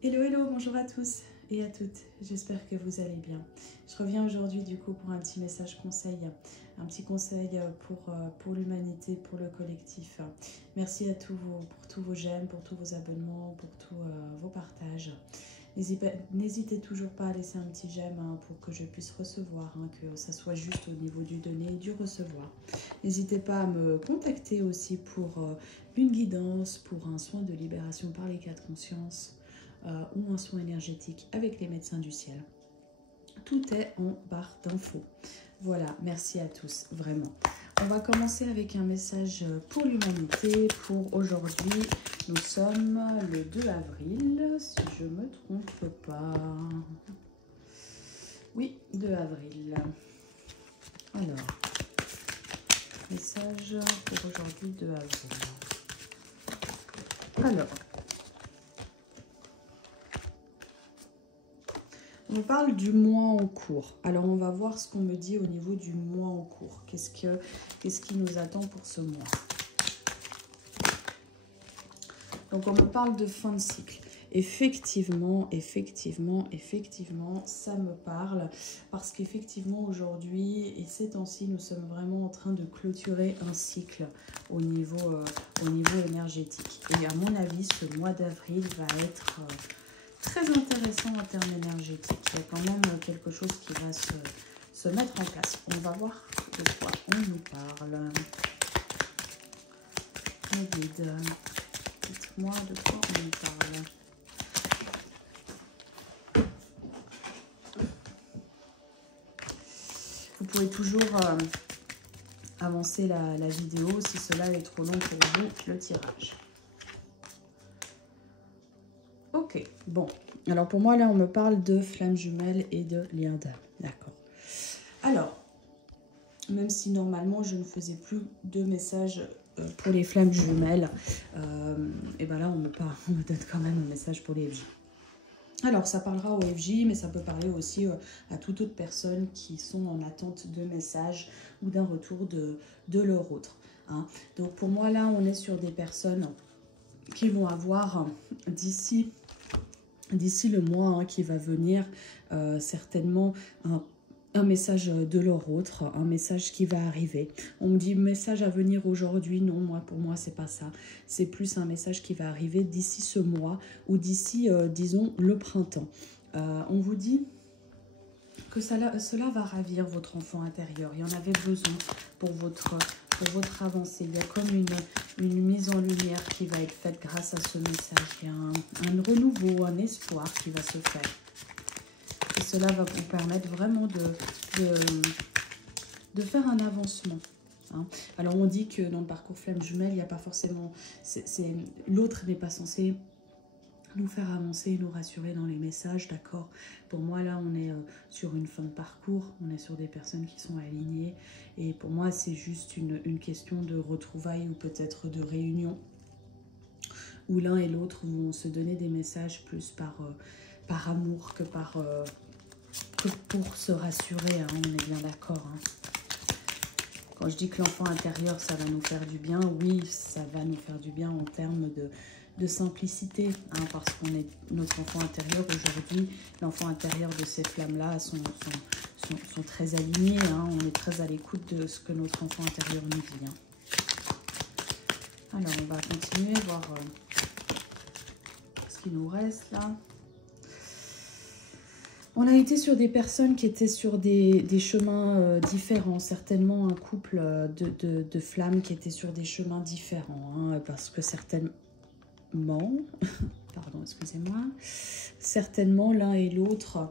Hello, hello, bonjour à tous et à toutes, j'espère que vous allez bien. Je reviens aujourd'hui du coup pour un petit message conseil, un petit conseil pour l'humanité, pour le collectif. Merci à pour tous vos j'aime, pour tous vos abonnements, pour tous vos partages. N'hésitez toujours pas à laisser un petit j'aime pour que je puisse recevoir, que ça soit juste au niveau du donner et du recevoir. N'hésitez pas à me contacter aussi pour une guidance, pour un soin de libération par les quatre consciences. Ou un soin énergétique avec les médecins du ciel. Tout est en barre d'infos. Voilà, merci à tous, vraiment. On va commencer avec un message pour l'humanité. Pour aujourd'hui, nous sommes le 2 avril, si je ne me trompe pas. Oui, 2 avril. Alors, message pour aujourd'hui, 2 avril. Alors, on parle du mois en cours. Alors, on va voir ce qu'on me dit au niveau du mois en cours. Qu'est-ce qui nous attend pour ce mois? Donc, on me parle de fin de cycle. Effectivement, ça me parle. Parce qu'effectivement, aujourd'hui et ces temps-ci, nous sommes vraiment en train de clôturer un cycle au niveau énergétique. Et à mon avis, ce mois d'avril va être... très intéressant en termes énergétiques. Il y a quand même quelque chose qui va se mettre en place. On va voir de quoi on nous parle. David, dites-moi de quoi on nous parle. Vous pouvez toujours avancer la vidéo si cela est trop long pour vous, le tirage. Ok, bon. Alors pour moi, là, on me parle de flammes jumelles et de lien d'âme. D'accord. Alors, même si normalement, je ne faisais plus de messages pour les flammes jumelles, et bien là, on me donne quand même un message pour les FJ. Alors, ça parlera aux FJ, mais ça peut parler aussi à toute autre personne qui sont en attente de messages ou d'un retour de leur autre. Hein. Donc pour moi, là, on est sur des personnes qui vont avoir d'ici le mois qui va venir, certainement un message de leur autre, un message qui va arriver. On me dit message à venir aujourd'hui, non, pour moi c'est pas ça. C'est plus un message qui va arriver d'ici ce mois ou d'ici, disons, le printemps. On vous dit que cela va ravir votre enfant intérieur. Il y en avait besoin pour votre avancée. Il y a comme une mise en lumière qui va être faite grâce à ce message. Il y a un renouveau, un espoir qui va se faire. Et cela va vous permettre vraiment de faire un avancement. Hein. Alors on dit que dans le parcours flamme jumelle, il n'y a pas forcément... l'autre n'est pas censé nous faire avancer et nous rassurer dans les messages, d'accord. Pour moi, là, on est sur une fin de parcours, on est sur des personnes qui sont alignées. Et pour moi, c'est juste une question de retrouvailles ou peut-être de réunion, où l'un et l'autre vont se donner des messages plus par amour que pour se rassurer, hein, on est bien d'accord. Hein. Quand je dis que l'enfant intérieur, ça va nous faire du bien, oui, ça va nous faire du bien en termes de simplicité, hein, parce qu'on est notre enfant intérieur aujourd'hui, l'enfant intérieur de ces flammes-là sont très alignés, hein, on est très à l'écoute de ce que notre enfant intérieur nous dit. Hein. Alors, on va continuer, voir ce qu'il nous reste là. On a été sur des personnes qui étaient sur des chemins différents, certainement un couple de flammes qui étaient sur des chemins différents, hein, parce que certainement, pardon, excusez-moi, certainement l'un et l'autre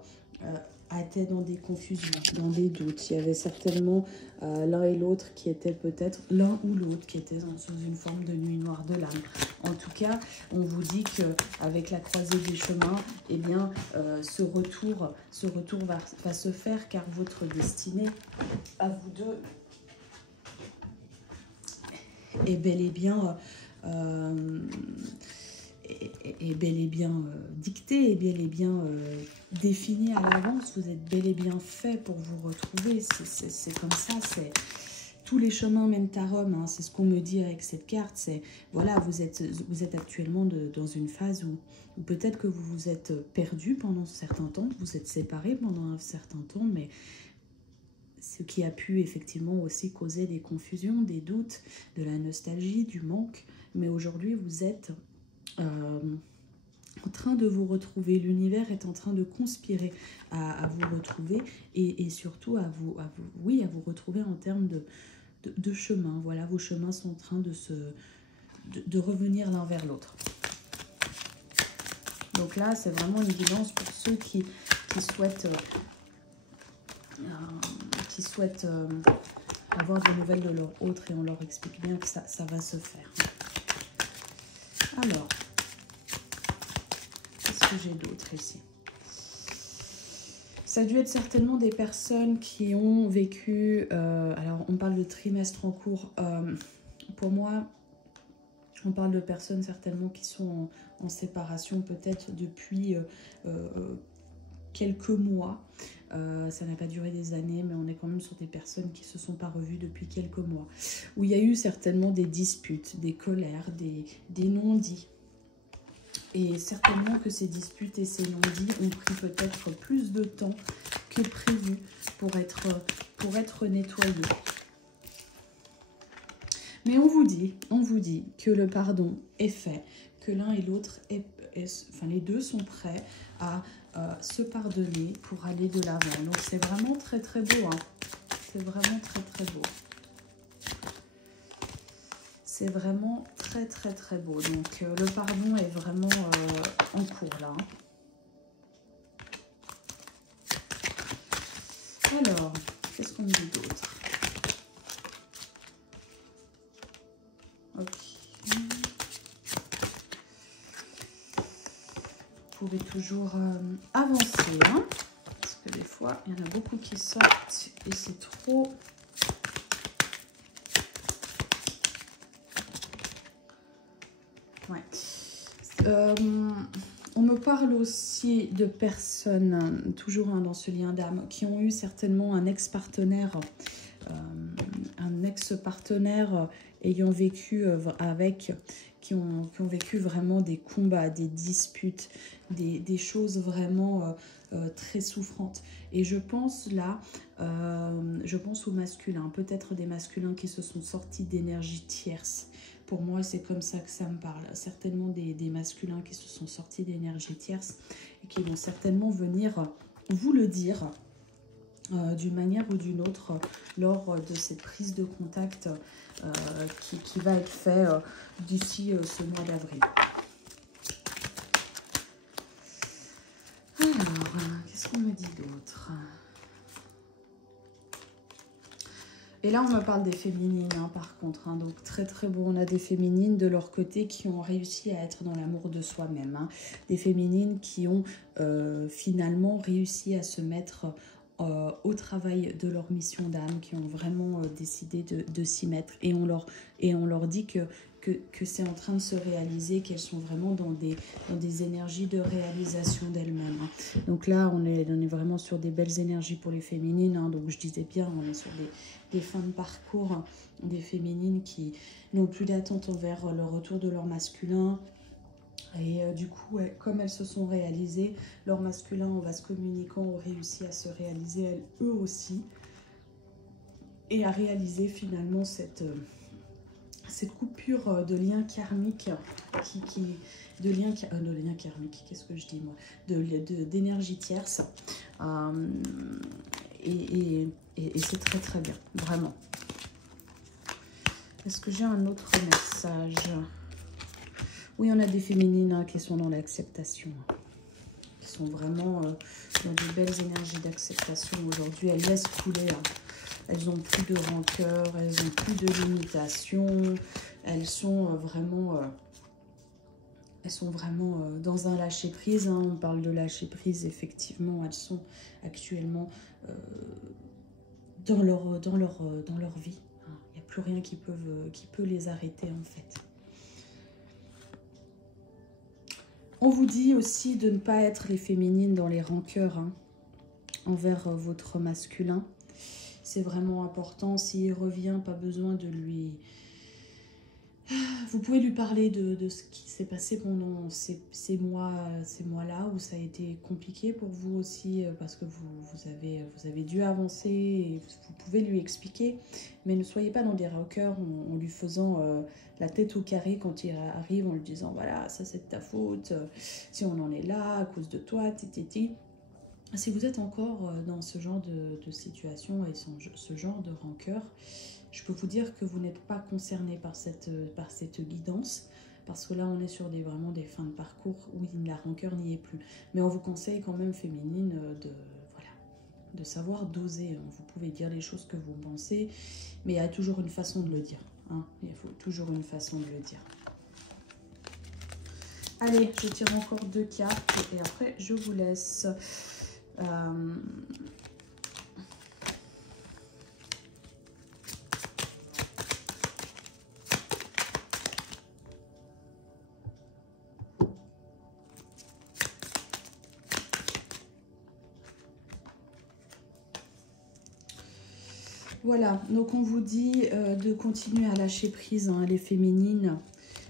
étaient dans des confusions, dans des doutes. Il y avait certainement l'un et l'autre qui étaient peut-être, l'un ou l'autre qui était sous une forme de nuit noire de l'âme. En tout cas, on vous dit qu'avec la croisée des chemins, eh bien, ce retour va se faire, car votre destinée à vous deux est bel et bien... est bel et bien dicté, est bel et bien défini à l'avance. Vous êtes bel et bien fait pour vous retrouver. C'est comme ça. tous les chemins mènent à Rome, hein, c'est ce qu'on me dit avec cette carte. C'est voilà, vous êtes actuellement dans une phase où peut-être que vous vous êtes perdu pendant un certain temps, vous êtes séparés pendant un certain temps, mais ce qui a pu effectivement aussi causer des confusions, des doutes, de la nostalgie, du manque. Mais aujourd'hui, vous êtes en train de vous retrouver. L'univers est en train de conspirer à vous retrouver et surtout à vous retrouver en termes de chemin. Voilà, vos chemins sont en train de revenir l'un vers l'autre. Donc là, c'est vraiment une guidance pour ceux qui souhaitent avoir des nouvelles de leur autre, et on leur explique bien que ça va se faire. Alors, qu'est-ce que j'ai d'autre ici? Ça a dû être certainement des personnes qui ont vécu... alors, on parle de trimestre en cours. Pour moi, on parle de personnes certainement qui sont en séparation peut-être depuis quelques mois. Ça n'a pas duré des années, mais on est quand même sur des personnes qui ne se sont pas revues depuis quelques mois. Où il y a eu certainement des disputes, des colères, des non-dits. Et certainement que ces disputes et ces non-dits ont pris peut-être plus de temps que prévu pour être nettoyés. Mais on vous dit que le pardon est fait, que l'un et l'autre, les deux sont prêts à se pardonner pour aller de l'avant. Donc c'est vraiment très très beau, hein. C'est vraiment très très beau. C'est vraiment très très très beau. Donc le pardon est vraiment en cours là. Alors, qu'est-ce qu'on dit d'autre? Ok. Vous pouvez toujours avancer, hein, parce que des fois, il y en a beaucoup qui sortent et c'est trop... Ouais. On me parle aussi de personnes, toujours dans ce lien d'âme, qui ont eu certainement un ex-partenaire ayant vécu avec, qui ont vécu vraiment des combats, des disputes, des choses vraiment très souffrantes. Et je pense là, je pense aux masculins, peut-être des masculins qui se sont sortis d'énergie tierce. Pour moi, c'est comme ça que ça me parle. Certainement des masculins qui se sont sortis d'énergie tierce et qui vont certainement venir vous le dire d'une manière ou d'une autre lors de cette prise de contact qui va être faite d'ici ce mois d'avril. Alors, qu'est-ce qu'on me dit d'autre ? Et là, on me parle des féminines, hein, par contre. Hein, donc, très, très beau. On a des féminines de leur côté qui ont réussi à être dans l'amour de soi-même. Hein. Des féminines qui ont finalement réussi à se mettre au travail de leur mission d'âme, qui ont vraiment décidé de s'y mettre. Et on leur dit que c'est en train de se réaliser, qu'elles sont vraiment dans des énergies de réalisation d'elles-mêmes. Hein. Donc là, on est vraiment sur des belles énergies pour les féminines. Hein. Donc je disais bien, on est sur des fins de parcours, hein, des féminines qui n'ont plus d'attente envers le retour de leur masculin. Et du coup, ouais, comme elles se sont réalisées, leurs masculins en vase communicant ont réussi à se réaliser eux aussi. Et à réaliser finalement cette coupure de lien karmique de lien karmique, qu'est-ce que je dis moi, d'énergie tierce, et c'est très très bien, vraiment. Est-ce que j'ai un autre message? Oui, on a des féminines, hein, qui sont dans l'acceptation, qui sont vraiment dans de belles énergies d'acceptation aujourd'hui. Elles laissent couler, hein. Elles n'ont plus de rancœur, elles n'ont plus de limitation. Elles sont vraiment dans un lâcher-prise. Hein. On parle de lâcher-prise, effectivement. Elles sont actuellement dans leur vie. Il n'y a plus rien qui peut les arrêter, en fait. On vous dit aussi de ne pas être les féminines dans les rancœurs, hein, envers votre masculin. c'est vraiment important. S'il revient, pas besoin de lui... Vous pouvez lui parler de ce qui s'est passé pendant ces mois-là où ça a été compliqué pour vous aussi parce que vous avez dû avancer et vous pouvez lui expliquer. Mais ne soyez pas dans des rancœurs en lui faisant la tête au carré quand il arrive en lui disant voilà, ça c'est de ta faute, si on en est là à cause de toi, titi. Si vous êtes encore dans ce genre de situation et ce genre de rancœur, je peux vous dire que vous n'êtes pas concerné par cette guidance, parce que là on est sur vraiment des fins de parcours où la rancœur n'y est plus. Mais on vous conseille quand même, féminine, de savoir doser. Vous pouvez dire les choses que vous pensez, mais il y a toujours une façon de le dire. Hein. Il faut toujours une façon de le dire. Allez, je tire encore 2 cartes et après je vous laisse. Voilà, donc on vous dit de continuer à lâcher prise, hein, les féminines,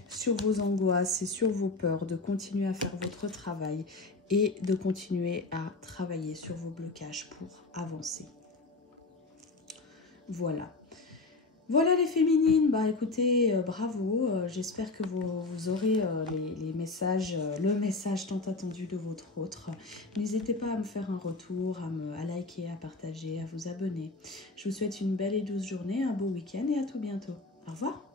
sur vos angoisses et sur vos peurs, de continuer à faire votre travail et de continuer à travailler sur vos blocages pour avancer. Voilà. Voilà les féminines, bah écoutez, bravo, j'espère que vous aurez les messages, le message tant attendu de votre autre. N'hésitez pas à me faire un retour, à liker, à partager, à vous abonner. Je vous souhaite une belle et douce journée, un beau week-end et à tout bientôt. Au revoir.